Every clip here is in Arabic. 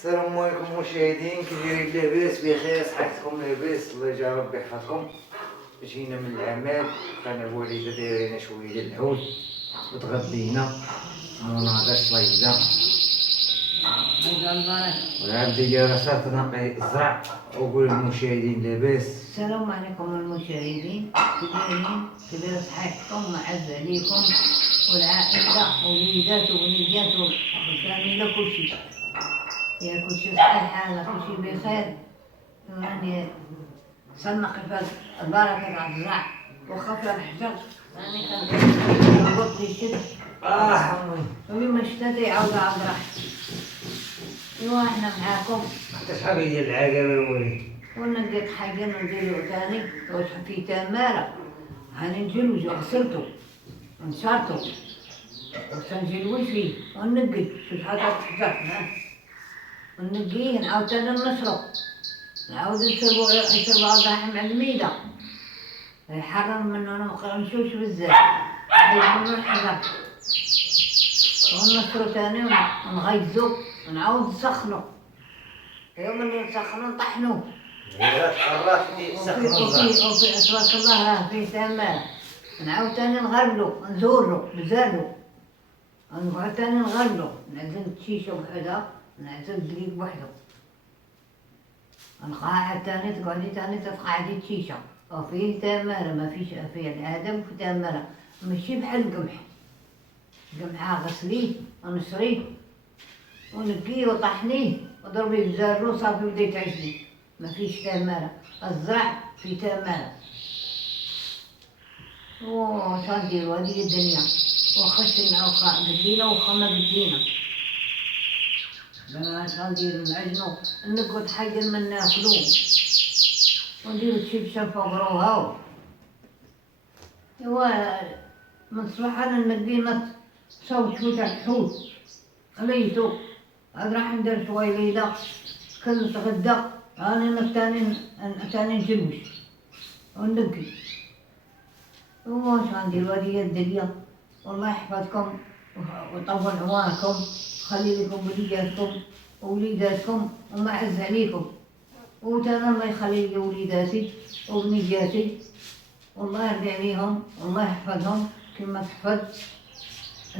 السلام عليكم مشاهدين، كي دايرين لاباس؟ بخير، صحتكم لاباس؟ الله يجعل ربي يحفظكم. جينا من العمل، كان الوالده دايرين شويه ديال العود وتغدينا مناضر صيده والعبديه راه صارت نقي الزرع. وقول للمشاهدين لاباس. السلام عليكم المشاهدين، كي داير صحتكم؟ معز عليكم والعائله ووليدات وبنيات والفاميله كلشي، يا كلشي صحيح حالة، كلشي بخير. يعني سمق البركة تاع الزرع وخاف الحجر، يعني كان البط يشد ويما شتا تيعاود عاود راحت. ايوا احنا معاكم حتى شحال هي العقبه الوالد ونلقيت حاجة نديرو تاني في تمارة. هاني نجلوجو غسلتو ونشرتو وسنجلوش فيه ونقي شحال تحجر ونقيه نعاود تاني نشرو، نعاود نشربو عضاحي مع الميدة يحرر منو نمشوش بزاف يجبرو الحجر ونشرو تاني ونغيزو ونعاود نسخنو. يوم اللي نسخنو نطحنوه وفي أسواق الله راه فيه تمارة. نعاود تاني نغربلو نزورلو بزارلو ونقعد تاني نغربلو، نعزل الشيشة بوحدها نعزل الدقيق بوحدو، نقعد تاني تقعدي تاني تقعدي الشيشة. وفيه تمارة ما فيش فيه الآدم في تمارة ماشي بحال القمح. القمح غسليه ونشريه ونقيه وطحنيه وضربيه بزارلو صافي بديت عجلي، ما فيش تمارة. الزرع في تمارة. وشنديرو هذه الدنيا وخشنا قدينا وخما قدينا. لا شنديرو نعجنو نقعد حاجة من ناكلو ونديرو الشبشب فوق روها. ايوا من صباح انا المدينة صوت شوية تاع الحوت خليتو عاد راح ندير شوية ليلة كل تغدا أنا تاني نجلوش ونقي. واش غنديرو هادي الدنيا. والله يحفظكم ويطول عمركم، خلي لكم وليداتكم ووليداتكم ومعز عليكم، وتانا الله يخلي لي وليداتي وبنياتي والله يرضي عليهم والله يحفظهم كما تحفظ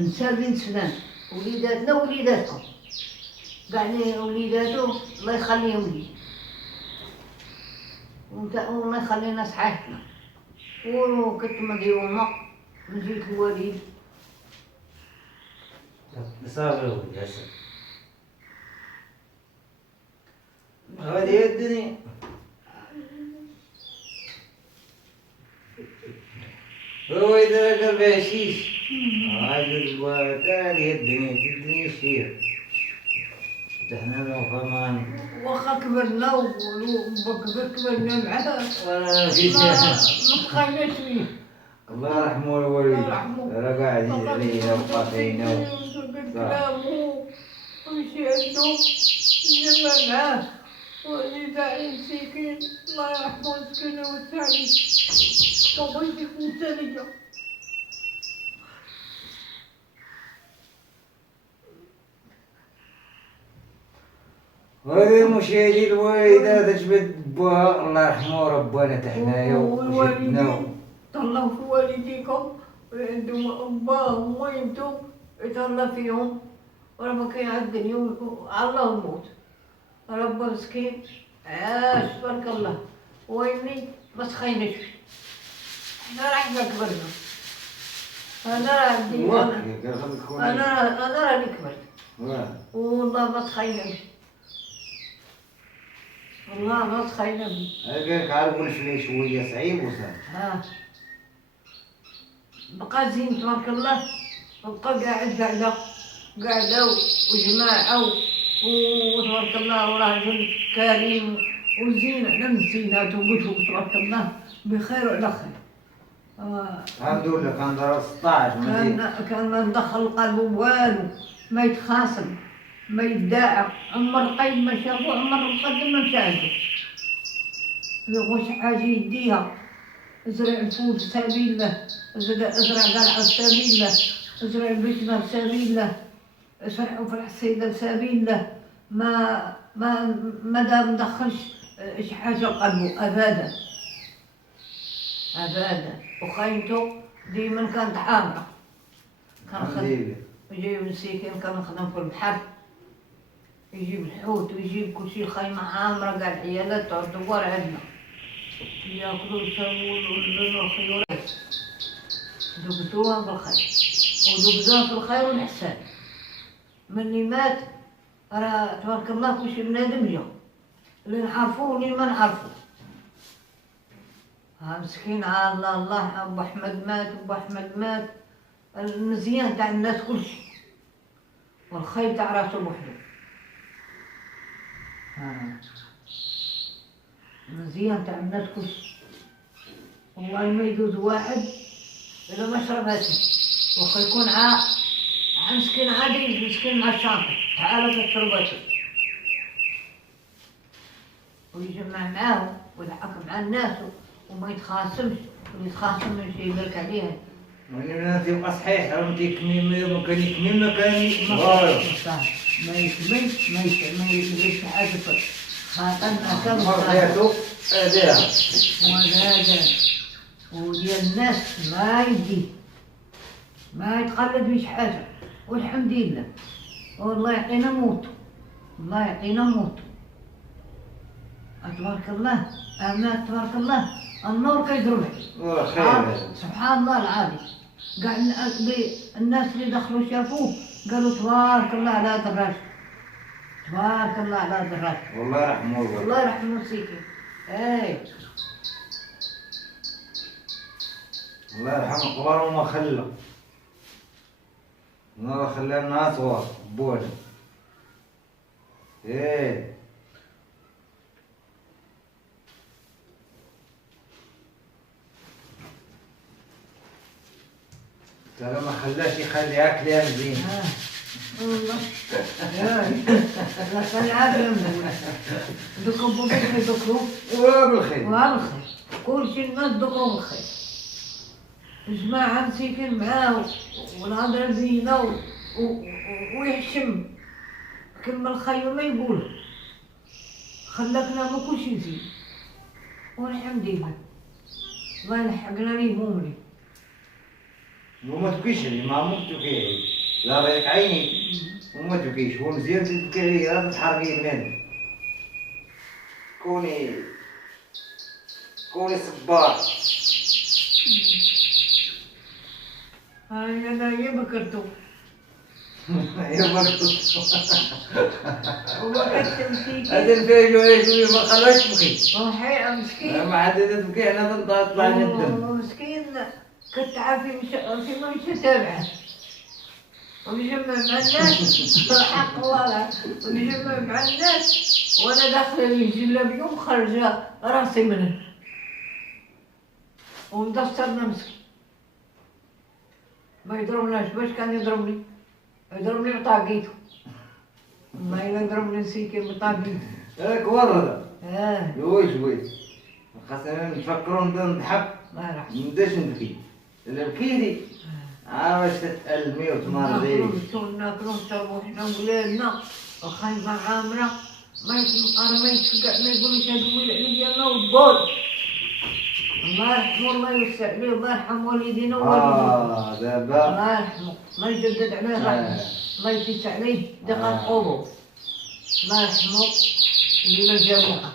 نساء بنت فلان. وليداتنا ووليداتكم قاعدين وليداتو الله يخليهم لي والله يخلينا صحيحتنا. وكنت مديومة من جيت الوالد صافي الولد هسه هذه هي الدنيا. هو إذا قال بها شيش هذه الدنيا شير. احنا لو كمان واخا كبرنا وكبرنا معاه وانا ما تخيلش فيه. الله يرحمه الوالد، الله يرحمه. راه قاعد علينا وقاطعينا كلامه ويمشي عنده يجمع معاه واللي داعي مسكين الله يرحمه مسكينه والثاني بابا يديك مثالية. هذه المشاهدين الوالدة تجبد بها الله يرحمه ربنا تحنايا وجدنا. والوالدين طلعوا في والديكم عندهم أباهم وينتم يطلع فيهم وربك يعدني الله الموت. رب مسكين عاش بارك الله ويني ما تخينش. احنا راح كبرنا. انا عندي انا راني كبرت والله ما تخينش والله ما تخينش. هكاك عارف نفلي شوية صعيب وسهل. بقى زين تبارك الله وبقى قاعدة وجماعة وتبارك الله وراجل كريم وزين على الزينات وقلتوا تبارك الله بخير وعلى خير. الحمد لله كان ضرب 16 كان ما ندخل قلبه والو، ما يتخاصم ما يداعى. عمر قيد ما شافوه، عمر مقدم ما شافه. يغوش حاجة يديها ازرع الفول في سبيل الله، ازرع قرعة في سبيل الله، ازرع البشمة في سبيل الله، اشرحوا في الحصيدة في سبيل الله. ما دام مدخلش شي حاجة قلبه أبدا أبدا. وخيمته ديما كانت عامرة، كان خدم يجيب السكين، كان يخدم في البحر، يجيب الحوت ويجيب كل شي. الخيمة عامرة، قاعد عيالات تعود دوار عندنا ياكلوا ويسووا الخيورات. دقتوها بالخير ودقتوها في الخير والإحسان. مني مات راه تبارك الله كل شي بنادم جا، اللي نعرفوه واللي ما نعرفوه. ها مسكين الله الله، أبو أحمد مات، أبو أحمد مات، المزيان تاع الناس كل شي، والخير تاع راسو بوحدو. المزيان تاع الناس كل شي. والله ما يجوز واحد إذا ما شرب هاتي وخا يكون مسكين عادي، مسكين مع الشانطة، تعال تشرب هاتي، ويجمع معاهم ويضحك مع الناس وما يتخاصمش، واللي يتخاصم يمشي يبارك عليها. وانا تيبقى صحيح، راه تيكمل ما كان يكمل ما كان والو. ما يكملش ما يديرش حاجة خاطر أكل مرضياتو هذاها وهذا وديال الناس ما يدي، ما يتقلد بيش حاجة. والحمد لله، والله يعطينا موت، الله يعطينا موت. تبارك الله، أما تبارك الله النور كيضرب سبحان الله العظيم. قاع الناس اللي دخلوا شافوه قالوا تبارك الله على هذا الراجل، تبارك الله على هذا الراجل. والله يرحمه الله يرحمه سيكي. الله يرحمه كبار وما خلى، ما خلى الناس صغار بونا. ترى ما خلاش يخليها كلام زين. والله الله يخلي العافية. دوكو بوبيك دوكو وبالخير وبالخير، كل شي الناس دوكو بالخير. جماعة مسيكين معاه والهضرة زينة ويحشم كلمة الخير ما يقول، خلاكنا ما كل شي زين والحمد لله. الله يلحقنا ليه مولي. وما تبكيش اللي ما مو تبكي، لا بالك عيني وما تبكيش، هو مزيان تبكي عليه، لا تحرقي بنادم. كوني صبار. هاي أنا يبكرتو هذا الفيلو ايش ما خلاش تبكي. صحيح مسكين. ما عاد تبكي، انا نطلع ندم. مسكين كنت عارفة في ممشى تابعه ونجمع مع الناس حق الله، ونجمع مع الناس وانا داخله الجلابيه وخرجه راسي منه ومدسترنا مسكين. ما يضربناش، باش كان يضربني بطاقيته، ما يضربني سيكي بطاقيته. كبر هذا. ويش خاصنا نفكروا نضحك، ما نبداش نبكي. الا بكيتي باش تتألمي وتمرضي. ناكلو نشربو حنا ولادنا وخايفة عامرة، ما يتفقع ما يقولوش هادو ولاد ديالنا وتقول الله يرحمه الله يوسع عليه، الله يرحم والدينا ووالدينا. دابا الله يرحمه، الله يجدد عليه الرحمة، الله يتسع عليه دقة قلوب. الله يرحمه اللي ما جابوها،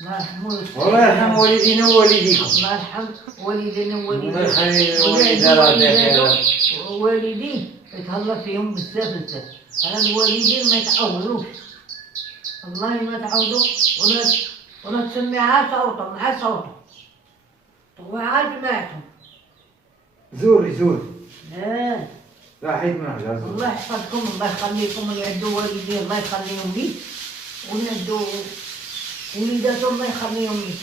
الله يرحمه. والله يرحم والدينا ووالديكم. الله يرحم والدينا الله يخلي والديه يتهلا فيهم بزاف. على الوالدين ما يتعوضوش، والله ما تعوضوا. ولا تسميها صوته مع صوته طوعات معهم. زوري لا حيد من هذا. الله يحفظكم، الله يخليكم، اللي عنده والدين الله يخليهم لي، واللي عنده وليداتهم الله يخليهم لي.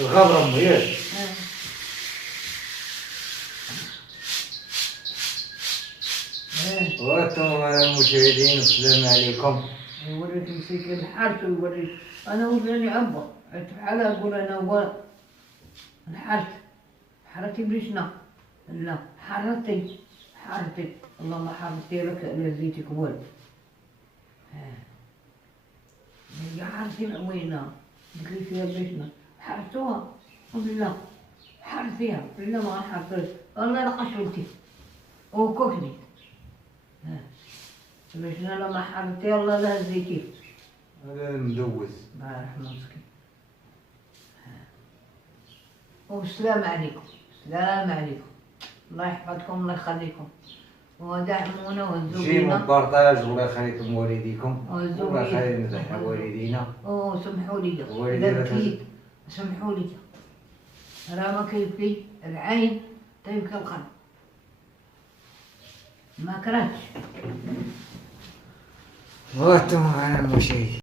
الغبرة مغير. وانتم المشاهدين السلام عليكم. يوريك مسكين الحارس ويوريك انا وراني عبا بحال اقول انا هو الحارس حارتي بليشنا لا حارتي اللهم حارتي لك لذيتك ولد. هي حارتي العوينة قلت فيها بيتنا حرتوها قلت لا حرتيها لا ما حرتوش والله لقشرتي وكوكني مشنا لما حرتي الله لا زيتي هذا مدوز. الله يرحمه مسكين. والسلام عليكم. السلام عليكم. الله يحفظكم الله يخليكم ودعمونا جيموا وانزونا بارطاج الله يخليكم والديكم وزوجي. الله يخلينا نحن والدينا. وسمحوا لي والدي إذا لا بكيت سمحوا لي راه ما كيبكي العين تيبكي القلب ما كرهتش. وانتم على المشاهدين.